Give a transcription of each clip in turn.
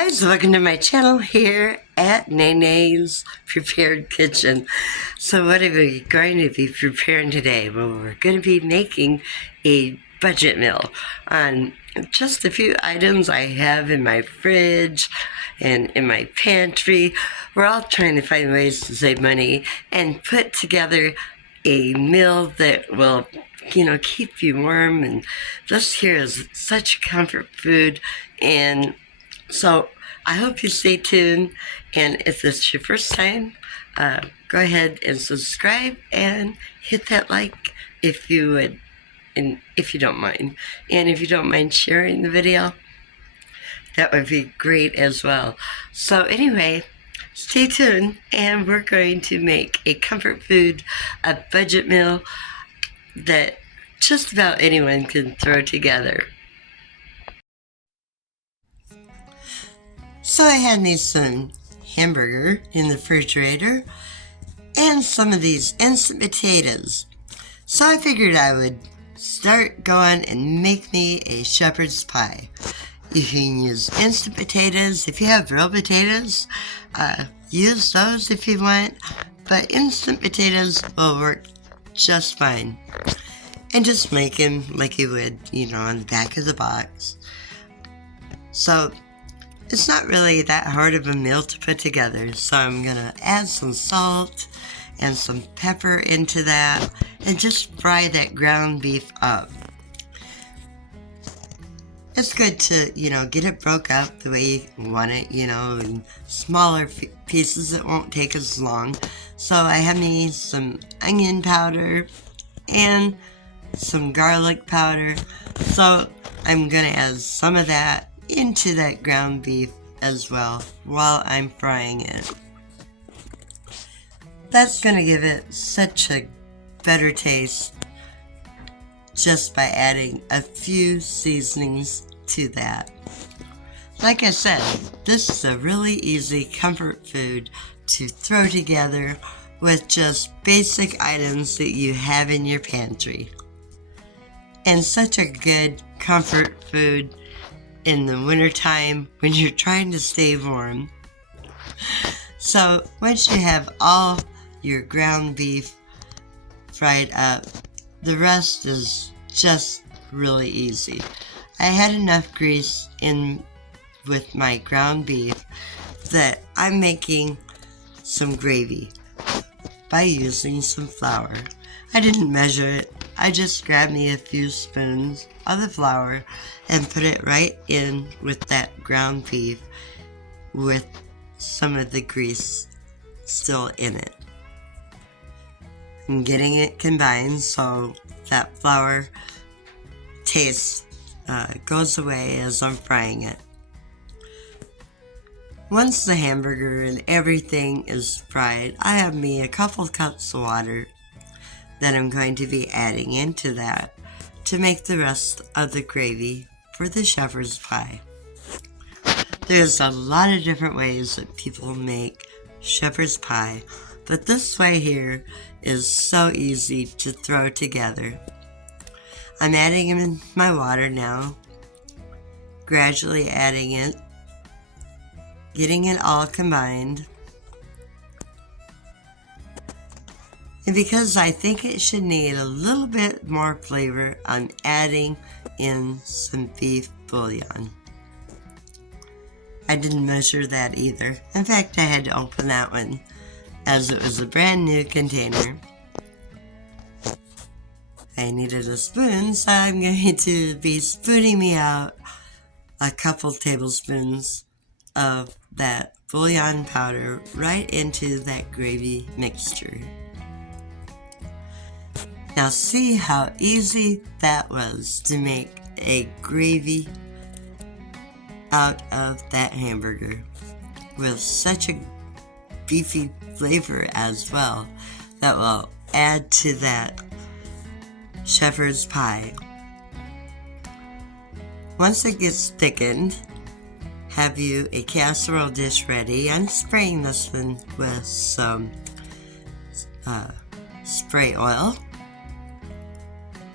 guys, welcome to my channel here at Naynays Prepared Kitchen. So what are we going to be preparing today? Well, we're going to be making a budget meal on just a few items I have in my fridge and in my pantry. We're all trying to find ways to save money and put together a meal that will keep you warm. And this here is such comfort food, and so I hope you stay tuned. And if this is your first time, go ahead and subscribe and hit that like if you would, and if you don't mind. And if you don't mind sharing the video, that would be great as well. So anyway, stay tuned, and we're going to make a comfort food, a budget meal that just about anyone can throw together. So I had me some hamburger in the refrigerator and some of these instant potatoes. So I figured I would start going and make me a shepherd's pie. You can use instant potatoes. If you have real potatoes, use those if you want, but instant potatoes will work just fine. And just make them like you would, on the back of the box. So it's not really that hard of a meal to put together. So I'm gonna add some salt and some pepper into that and just fry that ground beef up. It's good to, get it broke up the way you want it, in smaller pieces. It won't take as long. So I have me some onion powder and some garlic powder. So I'm gonna add some of that into that ground beef as well while I'm frying it. That's gonna give it such a better taste just by adding a few seasonings to that. Like I said, this is a really easy comfort food to throw together with just basic items that you have in your pantry. And such a good comfort food in the wintertime when you're trying to stay warm. So once you have all your ground beef fried up, the rest is just really easy. I had enough grease in with my ground beef that I'm making some gravy by using some flour. I didn't measure it. I just grabbed me a few spoons of the flour and put it right in with that ground beef with some of the grease still in it. I'm getting it combined so that flour taste goes away as I'm frying it. Once the hamburger and everything is fried, I have me a couple cups of water that I'm going to be adding into that to make the rest of the gravy for the shepherd's pie. There's a lot of different ways that people make shepherd's pie, but this way here is so easy to throw together. I'm adding in my water now, gradually adding it, getting it all combined. And because I think it should need a little bit more flavor, I'm adding in some beef bouillon. I didn't measure that either. In fact, I had to open that one as it was a brand new container. I needed a spoon, so I'm going to be spooning me out a couple tablespoons of that bouillon powder right into that gravy mixture. Now see how easy that was to make a gravy out of that hamburger with such a beefy flavor as well that will add to that shepherd's pie. Once it gets thickened, have you a casserole dish ready. I'm spraying this one with some spray oil.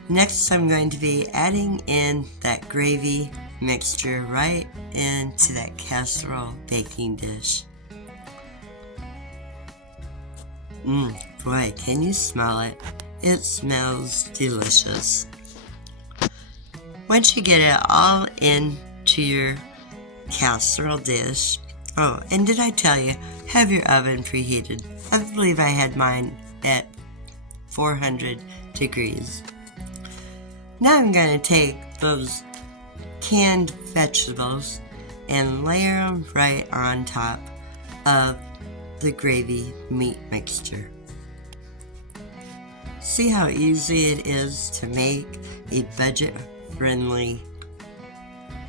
Next, I'm going to be adding in that gravy mixture right into that casserole baking dish. Boy, can you smell it? It smells delicious. Once you get it all into your casserole dish, oh, and did I tell you, have your oven preheated? I believe I had mine at 400 degrees. Now I'm going to take those canned vegetables and layer them right on top of the gravy meat mixture. See how easy it is to make a budget-friendly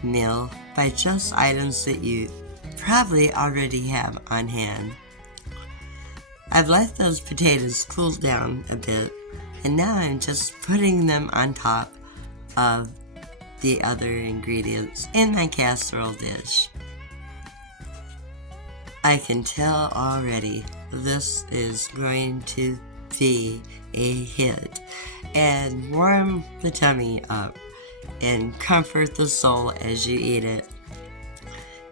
meal by just items that you probably already have on hand. I've let those potatoes cool down a bit, and now I'm just putting them on top of the other ingredients in my casserole dish. I can tell already this is going to be a hit and warm the tummy up and comfort the soul as you eat it.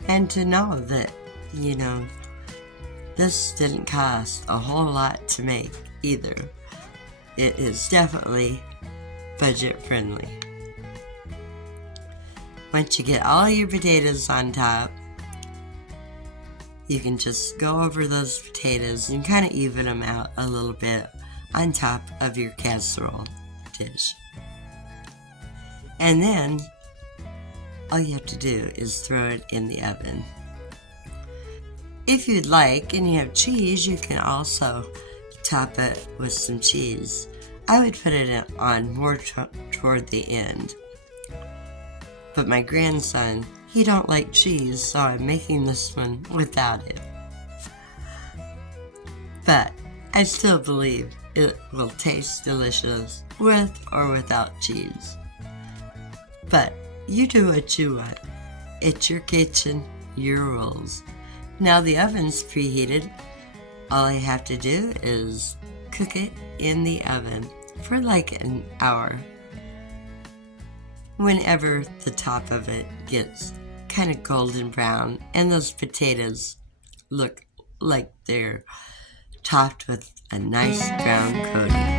And to know that, this didn't cost a whole lot to make either. It is definitely budget friendly. Once you get all your potatoes on top, you can just go over those potatoes and kind of even them out a little bit on top of your casserole dish. And then all you have to do is throw it in the oven. If you'd like and you have cheese, you can also top it with some cheese. I would put it on more toward the end. But my grandson, he don't like cheese, so I'm making this one without it. But I still believe it will taste delicious with or without cheese. But you do what you want. It's your kitchen, your rules. Now the oven's preheated. All I have to do is cook it in the oven for like an hour. Whenever the top of it gets kind of golden brown and those potatoes look like they're topped with a nice brown coating.